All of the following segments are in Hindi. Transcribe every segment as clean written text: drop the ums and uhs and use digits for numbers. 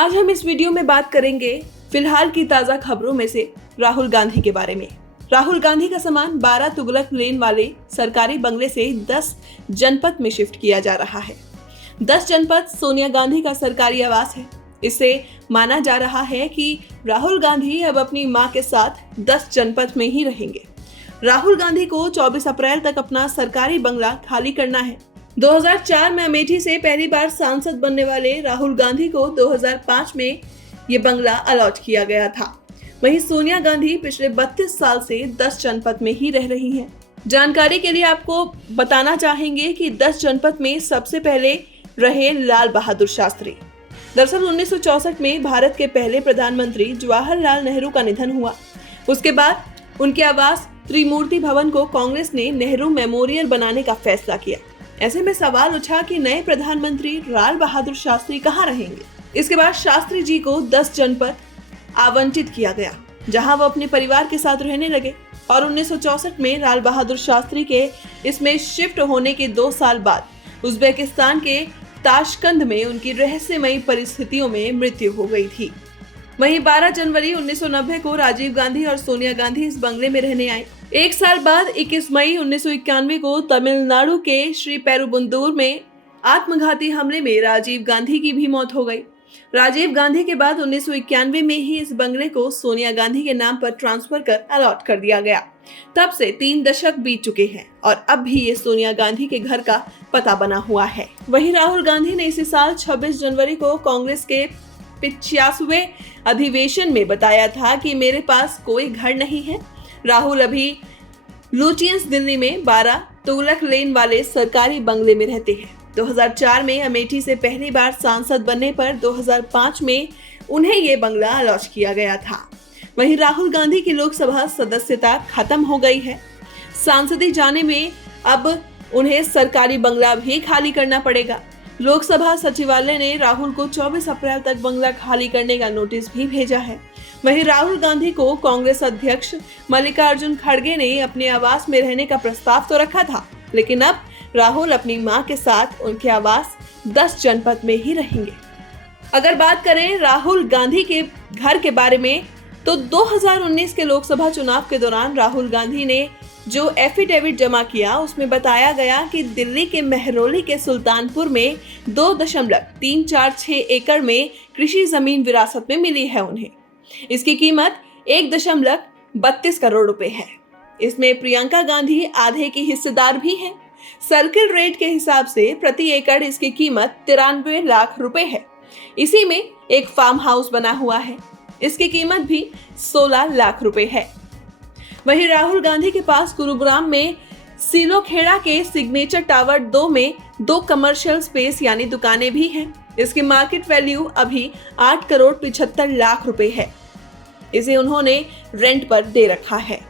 आज हम इस वीडियो में बात करेंगे फिलहाल की ताजा खबरों में से राहुल गांधी के बारे में। राहुल गांधी का सामान 12 तुगलक लेन वाले सरकारी बंगले से 10 जनपद में शिफ्ट किया जा रहा है। 10 जनपद सोनिया गांधी का सरकारी आवास है। इससे माना जा रहा है कि राहुल गांधी अब अपनी मां के साथ 10 जनपद में ही रहेंगे। राहुल गांधी को 24 अप्रैल तक अपना सरकारी बंगला खाली करना है। 2004 में अमेठी से पहली बार सांसद बनने वाले राहुल गांधी को 2005 में ये बंगला अलॉट किया गया था। वहीं सोनिया गांधी पिछले 32 साल से 10 जनपद में ही रह रही हैं। जानकारी के लिए आपको बताना चाहेंगे कि 10 जनपद में सबसे पहले रहे लाल बहादुर शास्त्री। दरअसल 1964 में भारत के पहले प्रधानमंत्री जवाहरलाल नेहरू का निधन हुआ। उसके बाद उनके आवास त्रिमूर्ति भवन को कांग्रेस ने नेहरू मेमोरियल बनाने का फैसला किया। ऐसे में सवाल उठा कि नए प्रधानमंत्री लाल बहादुर शास्त्री कहाँ रहेंगे। इसके बाद शास्त्री जी को 10 जनपद आवंटित किया गया, जहां वो अपने परिवार के साथ रहने लगे। और 1964 में लाल बहादुर शास्त्री के इसमें शिफ्ट होने के 2 साल बाद उज्बेकिस्तान के ताशकंद में उनकी रहस्यमयी परिस्थितियों में मृत्यु हो गई थी। वहीं 12 जनवरी 1990 को राजीव गांधी और सोनिया गांधी इस बंगले में रहने आए। एक साल बाद 21 मई 1991 को तमिलनाडु के श्री पेरुबंदूर में आत्मघाती हमले में राजीव गांधी की भी मौत हो गई। राजीव गांधी के बाद 1991 में ही इस बंगले को सोनिया गांधी के नाम पर ट्रांसफर कर अलॉट कर दिया गया। तब से 3 दशक बीत चुके हैं और अब भी ये सोनिया गांधी के घर का पता बना हुआ है। वहीं राहुल गांधी ने इसी साल 26 जनवरी को कांग्रेस के 85वें अधिवेशन में बताया था कि मेरे पास कोई घर नहीं है। राहुल अभी लुटियंस दिल्ली में 12 तुगलक लेन वाले सरकारी बंगले में रहते हैं। 2004 में अमेठी से पहली बार सांसद बनने पर 2005 में उन्हें ये बंगला अलॉट किया गया था। वहीं राहुल गांधी की लोकसभा सदस्यता खत्म हो गई है। सांसदी जाने में अब उन्हें सरकारी बंगला भी खाली करना पड़ेगा। लोकसभा सचिवालय ने राहुल को 24 अप्रैल तक बंगला खाली करने का नोटिस भी भेजा है। वहीं राहुल गांधी को कांग्रेस अध्यक्ष मल्लिकार्जुन खड़गे ने अपने आवास में रहने का प्रस्ताव तो रखा था, लेकिन अब राहुल अपनी मां के साथ उनके आवास 10 जनपद में ही रहेंगे। अगर बात करें राहुल गांधी के घर के बारे में, तो 2019 के लोकसभा चुनाव के दौरान राहुल गांधी ने जो एफिडेविट जमा किया, उसमें बताया गया कि दिल्ली के मेहरौली के सुल्तानपुर में 2.346 एकड़ में कृषि जमीन विरासत में मिली है उन्हें। इसकी कीमत 1.32 करोड़ रुपए है। इसमें प्रियंका गांधी आधे की हिस्सेदार भी हैं। सर्किल रेट के हिसाब से प्रति एकड़ इसकी कीमत 93 लाख रुपए है। इसी में एक फार्म हाउस बना हुआ है, इसकी कीमत भी 16 लाख रुपए है। वहीं राहुल गांधी के पास गुरुग्राम में सिलोखेड़ा के सिग्नेचर टावर 2 में 2 कमर्शियल स्पेस यानी दुकानें भी हैं। इसकी मार्केट वैल्यू अभी 8 करोड़ 75 लाख रुपए है। इसे उन्होंने रेंट पर दे रखा है।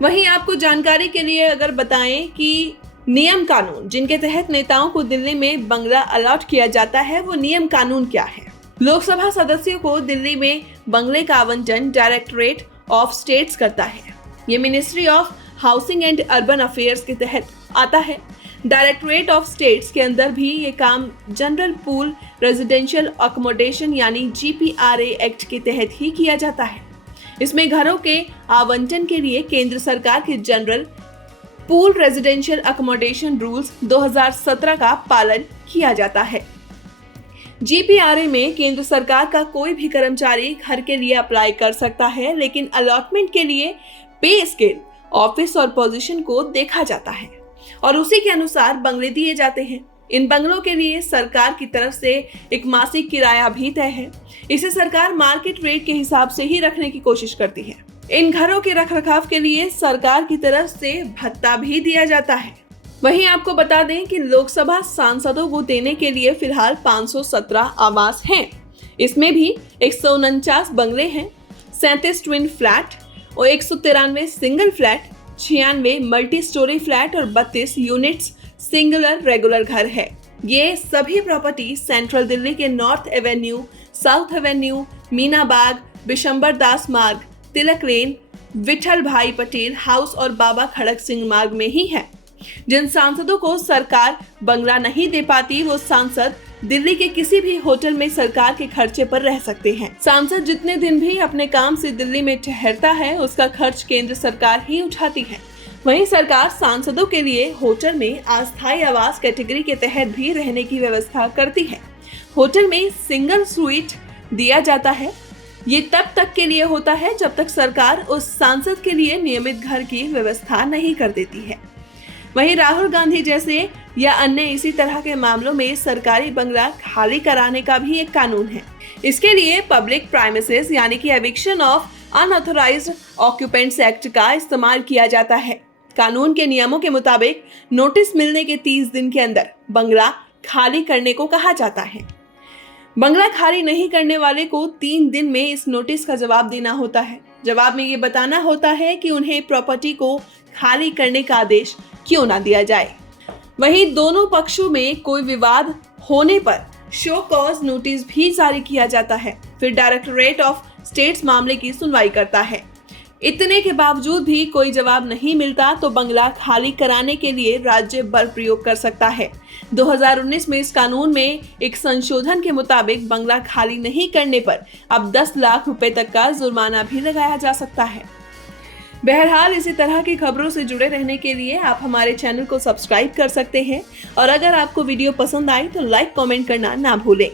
वहीं आपको जानकारी के लिए अगर बताएं कि नियम कानून जिनके तहत नेताओं को दिल्ली में बंगला अलॉट किया जाता है, वो नियम कानून क्या है। लोकसभा सदस्यों को दिल्ली में बंगले का आवंटन डायरेक्टरेट ऑफ स्टेट्स करता है। ये ministry of housing and urban affairs के तहत आता है। डायरेक्टरेट ऑफ स्टेट्स के अंदर भी ये काम जनरल पूल रेजिडेंशियल अकोमोडेशन यानी GPRA एक्ट के तहत ही किया जाता है। इसमें घरों के आवंटन के लिए केंद्र सरकार के general pool residential accommodation rules 2017 का पालन किया जाता है। GPRA में केंद्र सरकार का कोई भी कर्मचारी घर के लिए अप्लाई कर सकता है, लेकिन अलॉटमेंट के लिए पे स्केल, ऑफिस और पोजीशन को देखा जाता है और उसी के अनुसार बंगले दिए जाते हैं। इन बंगलों के लिए सरकार की तरफ से एक मासिक किराया भी तय है। इसे सरकार मार्केट रेट के हिसाब से ही रखने की कोशिश करती है। इन घरों के रखरखाव के लिए सरकार की तरफ से भत्ता भी दिया जाता है। वहीं आपको बता दें कि लोकसभा सांसदों को देने के लिए फिलहाल 517 आवास हैं। इसमें भी 149 बंगले हैं, 37 ट्विन फ्लैट और 193 single flat, 96 multi storey flat और 32 यूनिट्स सिंगुलर रेगुलर घर है। ये सभी प्रॉपर्टी सेंट्रल दिल्ली के north avenue, south avenue, Meena Bagh, Bishambar Das Marg, Tilak लेन, विठल भाई पटेल हाउस और बाबा खड़क सिंह मार्ग में ही है। जिन सांसदों को सरकार बंगला नहीं दे पाती, वो सांसद दिल्ली के किसी भी होटल में सरकार के खर्चे पर रह सकते हैं। सांसद जितने दिन भी अपने काम से दिल्ली में ठहरता है, उसका खर्च केंद्र सरकार ही उठाती है। वहीं सरकार सांसदों के लिए होटल में अस्थायी आवास कैटेगरी के तहत भी रहने की व्यवस्था करती है। होटल में सिंगल स्वीट दिया जाता है। ये तब तक के लिए होता है जब तक सरकार उस सांसद के लिए नियमित घर की व्यवस्था नहीं कर देती है। वहीं राहुल गांधी जैसे या अन्य इसी तरह के मामलों में सरकारी बंगला खाली कराने का भी एक कानून है। इसके लिए पब्लिक प्राइमिसेस यानी कि eviction of unauthorised occupants act का इस्तेमाल किया जाता है। कानून के नियमों के मुताबिक नोटिस मिलने के 30 दिन के अंदर बंगला खाली करने को कहा जाता है। बंगला खाली नहीं करने वाले को 3 दिन में इस नोटिस का जवाब देना होता है। जवाब में ये बताना होता है कि उन्हें प्रॉपर्टी को खाली करने का आदेश क्यों ना दिया जाए। वहीं दोनों पक्षों में कोई विवाद होने पर शो कॉज नोटिस भी जारी किया जाता है। फिर डायरेक्टरेट ऑफ स्टेट्स मामले की सुनवाई करता है। इतने के बावजूद भी कोई जवाब नहीं मिलता तो बंगला खाली कराने के लिए राज्य बल प्रयोग कर सकता है। 2019 में इस कानून में एक संशोधन के मुताबिक बंगला खाली नहीं करने पर अब 10 लाख रुपए तक का जुर्माना भी लगाया जा सकता है। बहरहाल इसी तरह की खबरों से जुड़े रहने के लिए आप हमारे चैनल को सब्सक्राइब कर सकते हैं और अगर आपको वीडियो पसंद आई तो लाइक कमेंट करना ना भूलें।